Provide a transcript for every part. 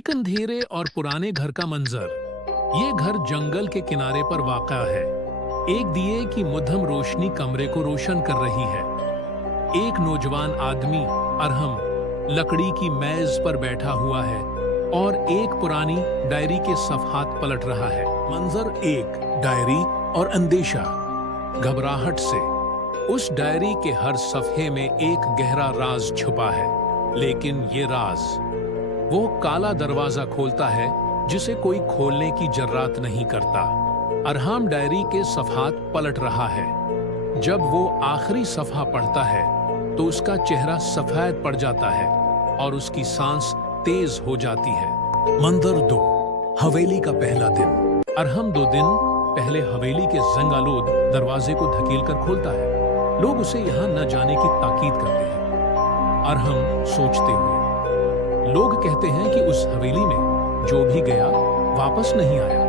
एक अंधेरे और पुराने घर का मंजर। ये घर जंगल के किनारे पर वाक़ा है। एक दिए की मध्यम रोशनी कमरे को रोशन कर रही है। एक नौजवान आदमी अरहम लकड़ी की मेज पर बैठा हुआ है और एक पुरानी डायरी के सफ़हात पलट रहा है। मंजर एक, डायरी और अंदेशा। घबराहट से उस डायरी के हर सफ़े में एक गहरा राज छुपा है, लेकिन ये राज वो काला दरवाजा खोलता है जिसे कोई खोलने की जर्रात नहीं करता। अरहम डायरी के सफ़हात पलट रहा है। जब वो आखिरी सफ़हा पढ़ता है तो उसका चेहरा सफेद पड़ जाता है और उसकी सांस तेज हो जाती है। मंजर दो, हवेली का पहला दिन। अरहम 2 दिन पहले हवेली के जंगालोद दरवाजे को धकेल कर खोलता है। लोग उसे यहाँ न जाने की ताकीद करते हैं। अरहम सोचते हुए, लोग कहते हैं कि उस हवेली में जो भी गया वापस नहीं आया,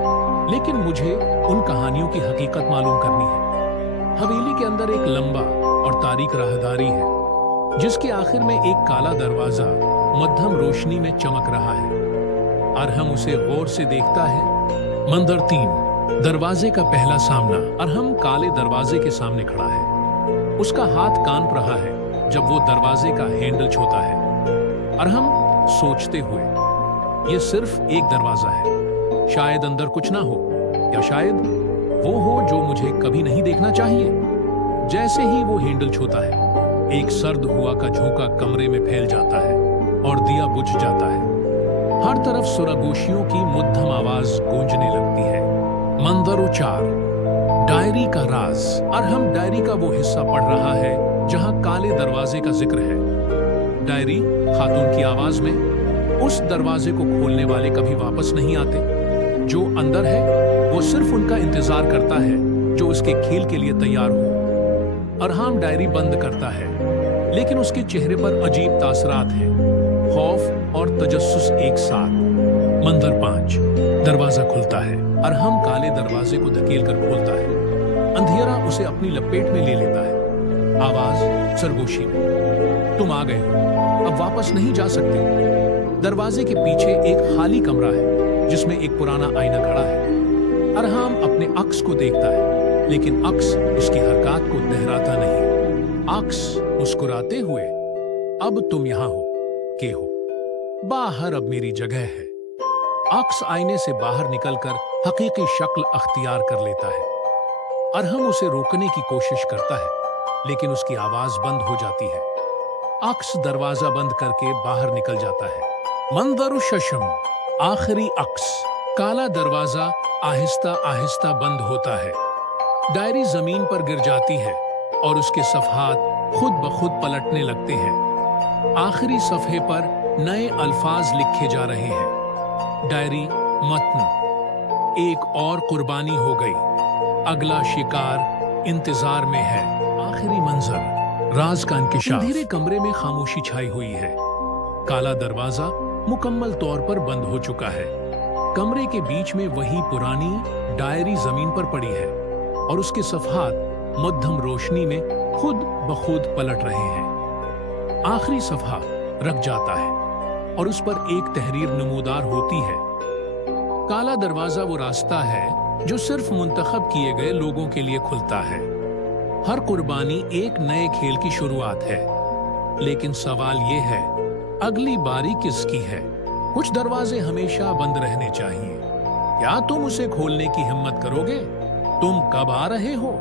लेकिन मुझे उन कहानियों की हकीकत मालूम करनी है। हवेली के अंदर एक लंबा और तारीक राहदारी है जिसके आखिर में एक काला दरवाजा मध्यम रोशनी में चमक रहा है। अरहम उसे गौर से देखता है। मंजर 3, दरवाजे का पहला सामना। अरहम काले दरवाजे के सामने खड़ा है। उसका हाथ कांप रहा है जब वो दरवाजे का हैंडल छूता है। अरहम सोचते हुए, ये सिर्फ एक दरवाजा है, शायद अंदर कुछ ना हो, या शायद वो हो जो मुझे कभी नहीं देखना चाहिए। जैसे ही वो हैंडल छूता है, एक सर्द हुआ का झोंका कमरे में फैल जाता है और दिया बुझ जाता है। हर तरफ सुरागोशियों की मध्यम आवाज गूंजने लगती है। मंजर 4, डायरी का राज। अरहम डायरी का वो हिस्सा पढ़ रहा है जहां काले दरवाजे का जिक्र है। डायरी खातून की आवाज में, उस दरवाजे को खोलने वाले कभी वापस नहीं आते। जो अंदर है वो सिर्फ उनका इंतजार करता है जो उसके खेल के लिए तैयार हो। अरहम डायरी बंद करता है, लेकिन उसके चेहरे पर अजीब तासरात हैं, खौफ और तजस्सुस एक साथ। मंजर 5, दरवाजा खुलता है। अरहम काले दरवाजे को धकेल कर खोलता है। अंधेरा उसे अपनी लपेट में ले लेता है। आवाज सरगोशी में, तुम आ गए हो, अब वापस नहीं जा सकते। दरवाजे के पीछे एक खाली कमरा है जिसमें एक पुराना आईना खड़ा है। अरहम अपने अक्स को देखता है, लेकिन अक्स उसकी हरकत को दोहराता नहीं। अक्स मुस्कुराते हुए, अब तुम यहाँ हो, बाहर अब मेरी जगह है। अक्स आईने से बाहर निकलकर हकीकी शक्ल अख्तियार कर लेता है। अरहम उसे रोकने की कोशिश करता है, लेकिन उसकी आवाज बंद हो जाती है। अक्स दरवाजा बंद करके बाहर निकल जाता है। मंजर 6, आखिरी अक्स। काला दरवाजा आहिस्ता आहिस्ता बंद होता है। डायरी जमीन पर गिर जाती है और उसके सफ़हात खुद ब खुद पलटने लगते हैं। आखिरी सफ़े पर नए अल्फाज लिखे जा रहे हैं। डायरी मतन, एक और कुर्बानी हो गई, अगला शिकार इंतजार में है। आखिरी मंजर, राज का इंकिशाफ। अंधेरे कमरे में खामोशी छाई हुई है। काला दरवाजा मुकम्मल तौर पर बंद हो चुका है। कमरे के बीच में वही पुरानी डायरी जमीन पर पड़ी है और उसके सफ़हात मध्यम रोशनी में खुद ब खुद पलट रहे हैं। आखिरी सफ़हा रख जाता है और उस पर एक तहरीर नमूदार होती है। काला दरवाजा वो रास्ता है जो सिर्फ मुंतखब किए गए लोगों के लिए खुलता है। हर कुर्बानी एक नए खेल की शुरुआत है, लेकिन सवाल ये है, अगली बारी किसकी है? कुछ दरवाजे हमेशा बंद रहने चाहिए। क्या तुम उसे खोलने की हिम्मत करोगे? तुम कब आ रहे हो?